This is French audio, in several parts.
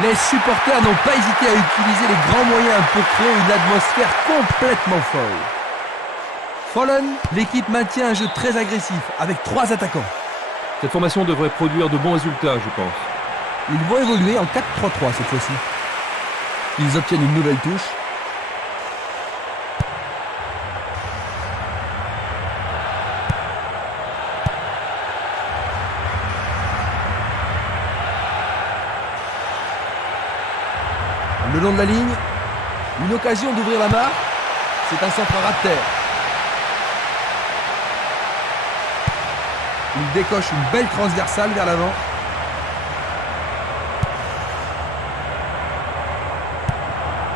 Les supporters n'ont pas hésité à utiliser les grands moyens pour créer une atmosphère complètement folle. Fallen, l'équipe maintient un jeu très agressif avec 3 attaquants. Cette formation devrait produire de bons résultats, je pense. Ils vont évoluer en 4-3-3 cette fois-ci. Ils obtiennent une nouvelle touche. Le long de la ligne, une occasion d'ouvrir la marque. C'est un centre ras de terre. Il décoche une belle transversale vers l'avant.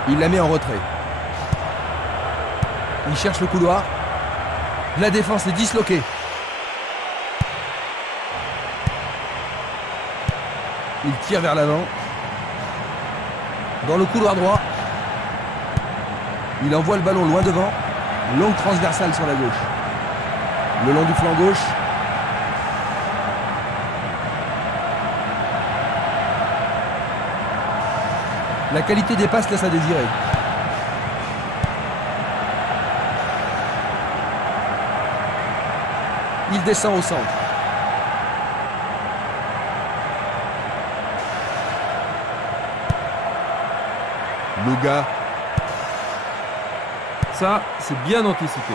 Il la met en retrait. Il cherche le couloir. La défense est disloquée. Il tire vers l'avant. Dans le couloir droit. Il envoie le ballon loin devant. Longue transversale sur la gauche. Le long du flanc gauche. La qualité des passes laisse à désirer. Il descend au centre. Luga. Ça, c'est bien anticipé.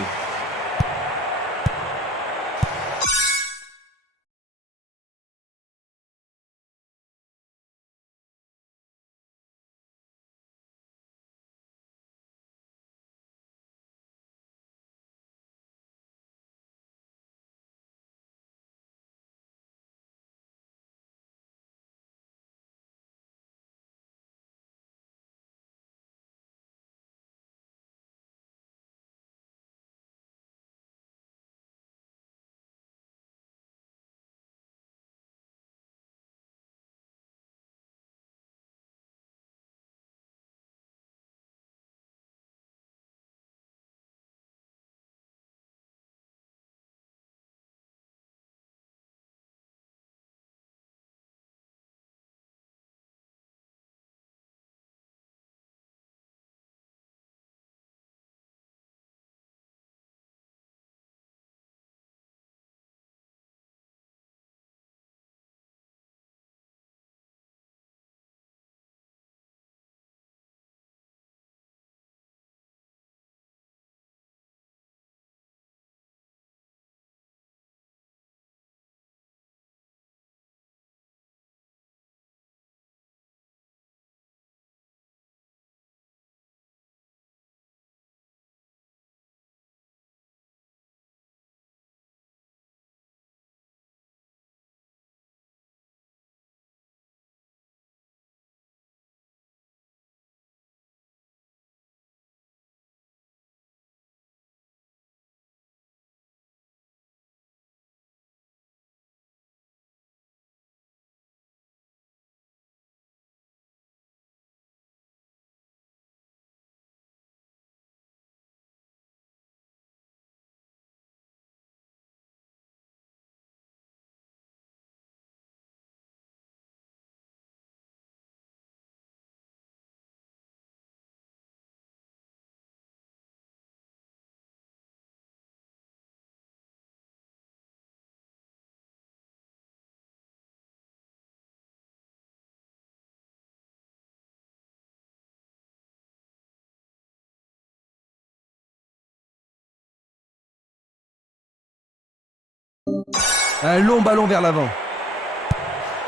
Un long ballon vers l'avant.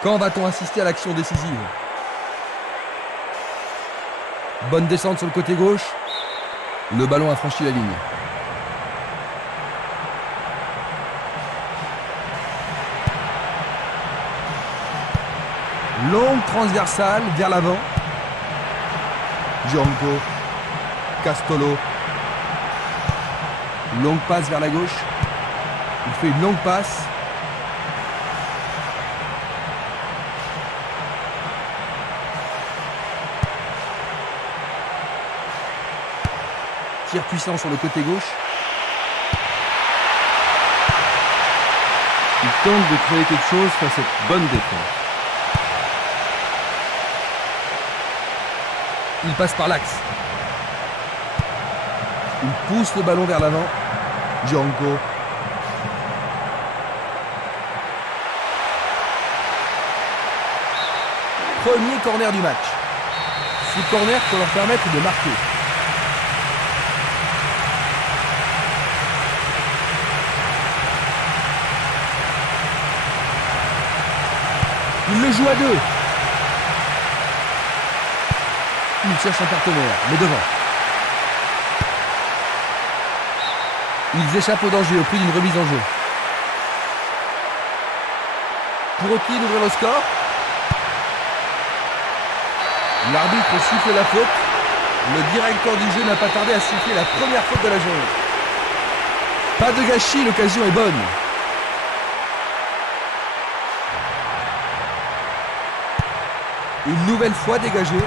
Quand va-t-on assister à l'action décisive? Bonne descente sur le côté gauche. Le ballon a franchi la ligne. Longue transversale vers l'avant. Gianco. Castolo. Longue passe vers la gauche. Il fait une longue passe. Tir puissant sur le côté gauche. Il tente de créer quelque chose face à cette bonne défense. Il passe par l'axe. Il pousse le ballon vers l'avant. Django. Premier corner du match. Ce corner peut leur permettre de marquer. Il le joue à deux. Il cherche un partenaire, mais devant. Ils échappent au danger au prix d'une remise en jeu. Pourront-ils ouvrir le score? L'arbitre siffle la faute. Le directeur du jeu n'a pas tardé à siffler la première faute de la journée. Pas de gâchis, l'occasion est bonne. Une nouvelle fois dégagé.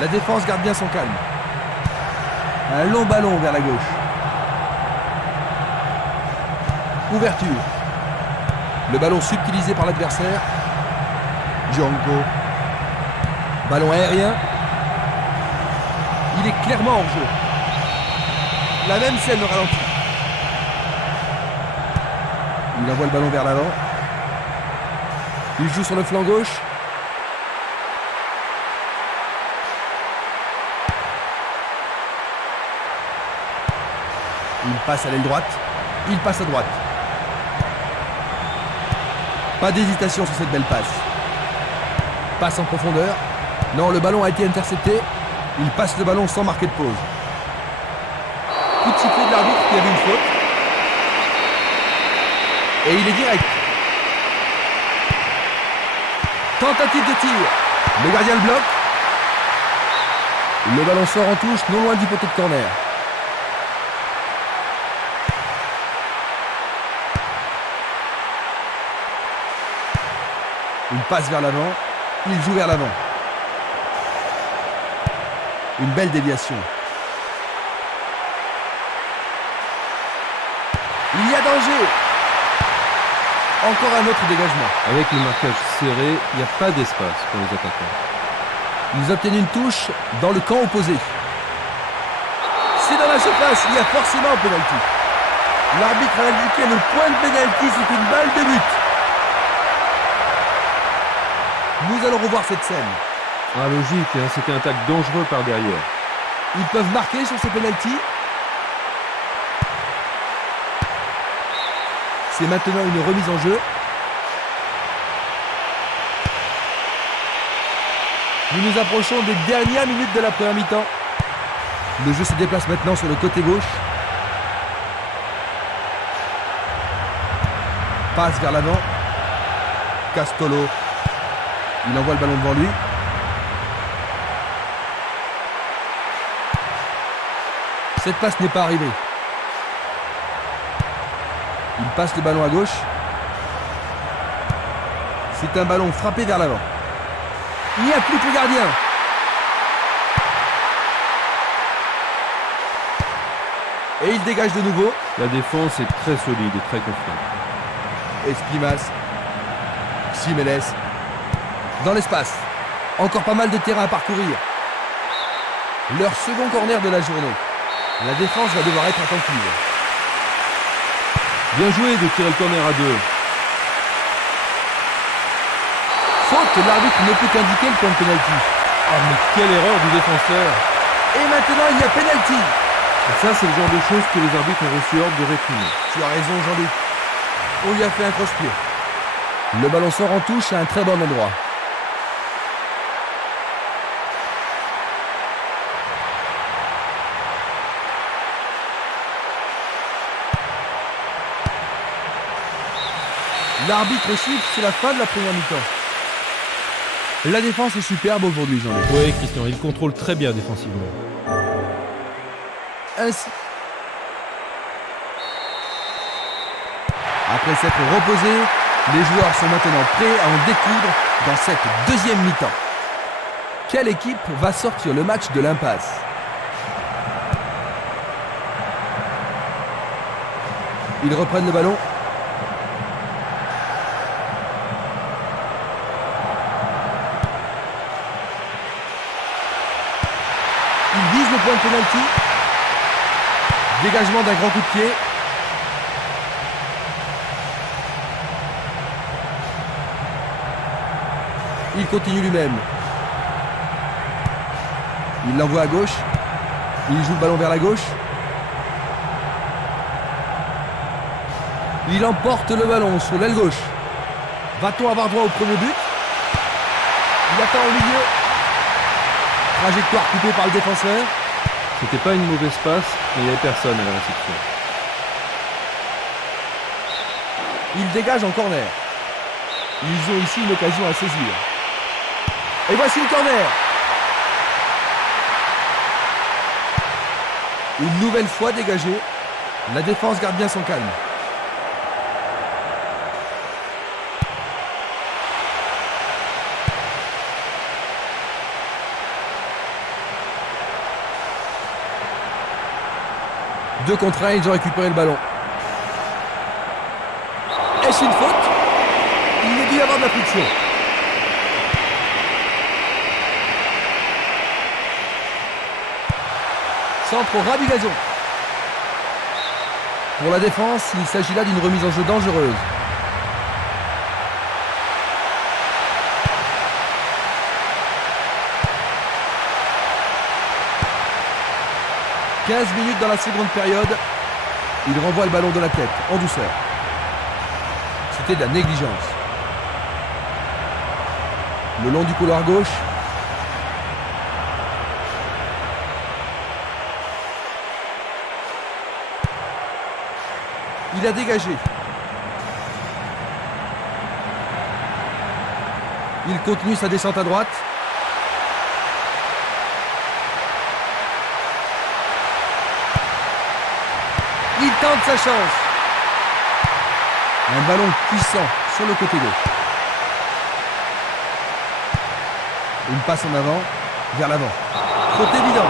La défense garde bien son calme. Un long ballon vers la gauche. Ouverture. Le ballon subtilisé par l'adversaire. Django. Ballon aérien. Il est clairement hors jeu. La même scène au ralenti. Il envoie le ballon vers l'avant. Il joue sur le flanc gauche. Il passe à l'aile droite. Il passe à droite. Pas d'hésitation sur cette belle passe. Passe en profondeur. Non, le ballon a été intercepté. Il passe le ballon sans marquer de pause. Coup de sifflet de l'arbitre qui avait une faute. Et il est direct. Tentative de tir. Le gardien le bloque. Le ballon sort en touche, non loin du poteau de corner. Il passe vers l'avant. Il joue vers l'avant. Une belle déviation. Il y a danger. Encore un autre dégagement. Avec le marquage serré, il n'y a pas d'espace pour les attaquants. Ils obtiennent une touche dans le camp opposé. C'est dans la surface, il y a forcément un pénalty. L'arbitre a indiqué le point de pénalty, c'est une balle de but. Nous allons revoir cette scène. Ah, logique, hein, c'était un tacle dangereux par derrière. Ils peuvent marquer sur ce pénalty. C'est maintenant une remise en jeu. Nous nous approchons des dernières minutes de la première mi-temps. Le jeu se déplace maintenant sur le côté gauche. Passe vers l'avant. Castolo. Il envoie le ballon devant lui. Cette passe n'est pas arrivée. Il passe le ballon à gauche. C'est un ballon frappé vers l'avant. Il n'y a plus que le gardien. Et il dégage de nouveau. La défense est très solide et très confiante. Espimas. Ximénez. Dans l'espace. Encore pas mal de terrain à parcourir. Leur second corner de la journée. La défense va devoir être attentive. Bien joué de tirer le corner à deux. Faute, l'arbitre ne peut qu'indiquer le point de pénalty. Ah, mais quelle erreur du défenseur. Et maintenant, il y a pénalty. Et ça, c'est le genre de choses que les arbitres ont reçu ordre de réprimer. Tu as raison, Jean-Luc. On lui a fait un croche-pied. Le ballon sort en touche à un très bon endroit. L'arbitre siffle, c'est la fin de la première mi-temps. La défense est superbe aujourd'hui, Jean-Luc. Oui, Christian, il contrôle très bien défensivement. Ainsi. Après s'être reposés, les joueurs sont maintenant prêts à en découdre dans cette deuxième mi-temps. Quelle équipe va sortir le match de l'impasse? Ils reprennent le ballon. point de pénalty. Dégagement d'un grand coup de pied. Il continue lui-même. Il l'envoie à gauche. Il joue le ballon vers la gauche. Il emporte le ballon sur l'aile gauche. Va-t-on avoir droit au premier but? Il attend au milieu. Trajectoire coupée par le défenseur. C'était pas une mauvaise passe, mais il n'y avait personne à la réception. Il dégage en corner. Ils ont ici une occasion à saisir. Et voici le corner. Une nouvelle fois dégagé. La défense garde bien son calme. Deux contre un, ils ont récupéré le ballon. Est-ce une faute? Il est dû y avoir de la friction. Centre au ras du gazon. Pour la défense, il s'agit là d'une remise en jeu dangereuse. « 15 minutes dans la seconde période. Il renvoie le ballon de la tête, en douceur. C'était de la négligence. Le long du couloir gauche. Il a dégagé. Il continue sa descente à droite. Il tente sa chance. Un ballon puissant sur le côté gauche. Une passe en avant, vers l'avant. Faute évidente.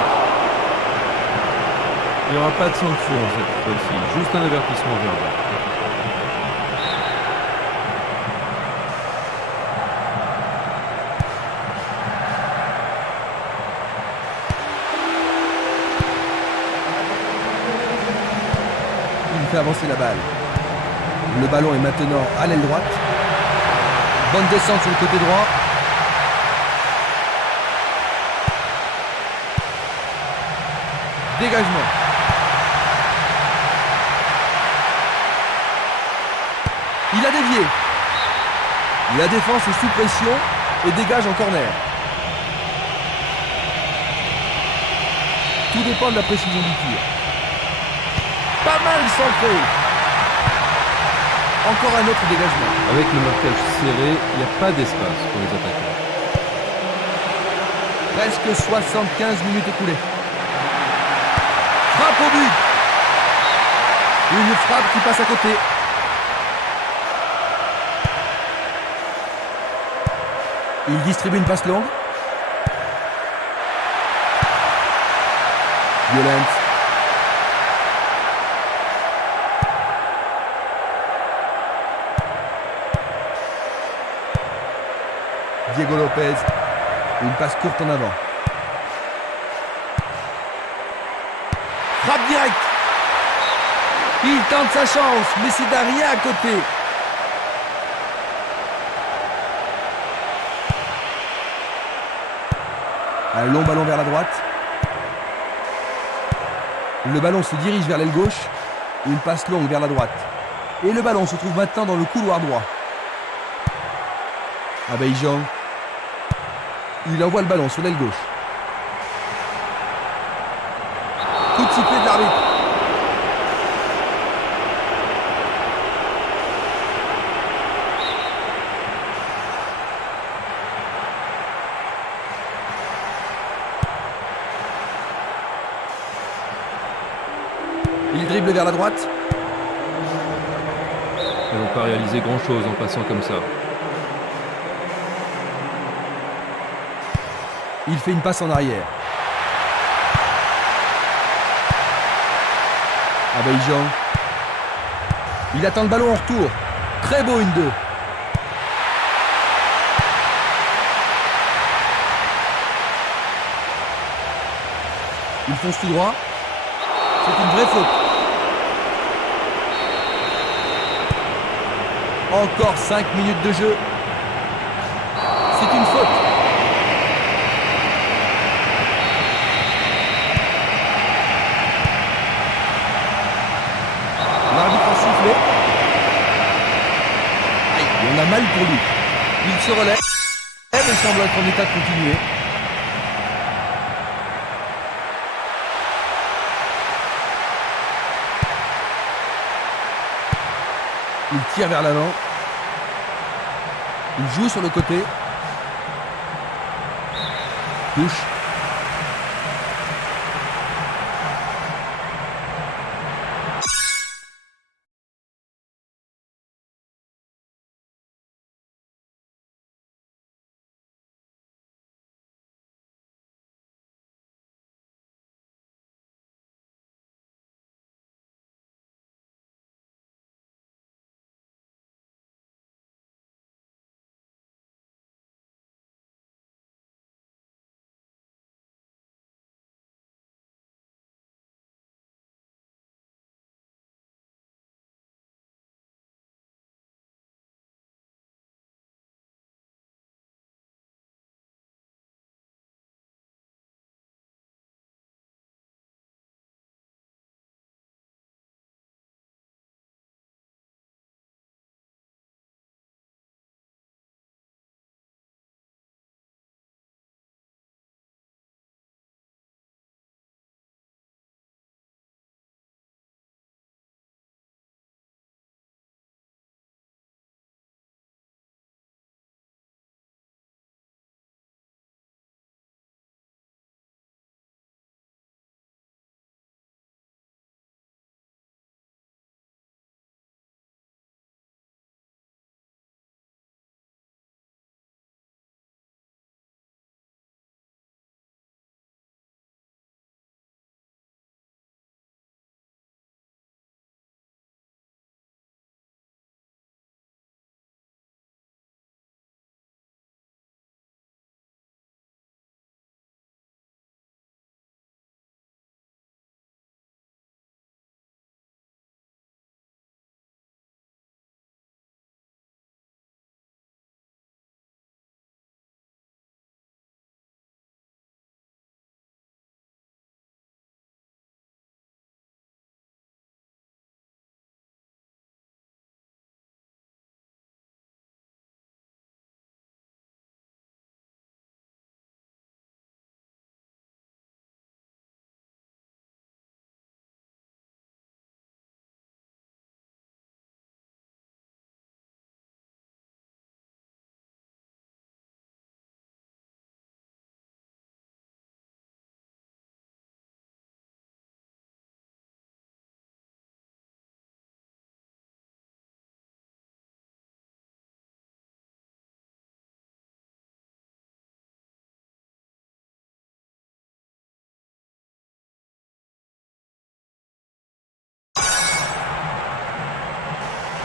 Il n'y aura pas de sanction cette fois-ci, juste un avertissement verbal. Il fait avancer la balle. Le ballon est maintenant à l'aile droite. Bonne descente sur le côté droit. Dégagement. Il a dévié. La défense est sous pression et dégage en corner. Tout dépend de la précision du tir. Pas mal centré. Encore un autre dégagement. Avec le marquage serré, il n'y a pas d'espace pour les attaquants. Presque 75 minutes écoulées. Frappe au but. Une frappe qui passe à côté. Il distribue une passe longue. Violent. Diego Lopez. Une passe courte en avant. Frappe directe. Il tente sa chance, mais c'est rien à côté. Un long ballon vers la droite. Le ballon se dirige vers l'aile gauche. Une passe longue vers la droite. Et le ballon se trouve maintenant dans le couloir droit. Abeijan. Il envoie le ballon sur l'aile gauche. Coup de sifflet de l'arbitre. Il dribble vers la droite. Ils n'ont pas réalisé grand-chose en passant comme ça. Il fait une passe en arrière. Abeijan. Il attend le ballon en retour. Très beau, une 2. Il fonce tout droit. C'est une vraie faute. Encore 5 minutes de jeu. C'est une faute. L'arbitre a sifflé. Aïe, on a mal pour lui. Il se relève. Elle semble être en état de continuer. Il tire vers l'avant. Il joue sur le côté. Touche.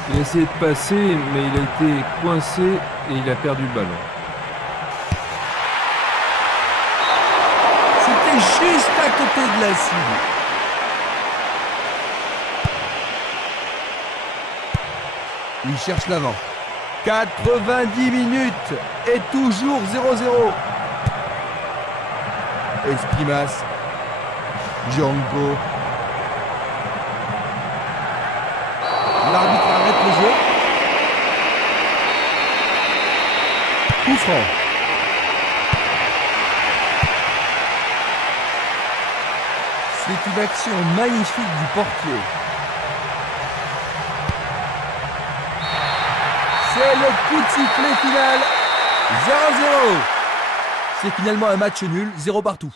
Il a essayé de passer, mais il a été coincé et il a perdu le ballon. C'était juste à côté de la cible. Il cherche l'avant. 90 minutes et toujours 0-0. Esprimas. Django. L'arbitre arrête le jeu. Coup franc. C'est une action magnifique du portier. C'est le coup de sifflet final. 0-0. C'est finalement un match nul, 0 partout.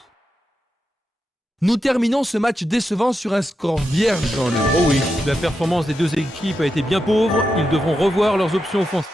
Nous terminons ce match décevant sur un score vierge dans le... Oh oui, la performance des deux équipes a été bien pauvre. Ils devront revoir leurs options offensives.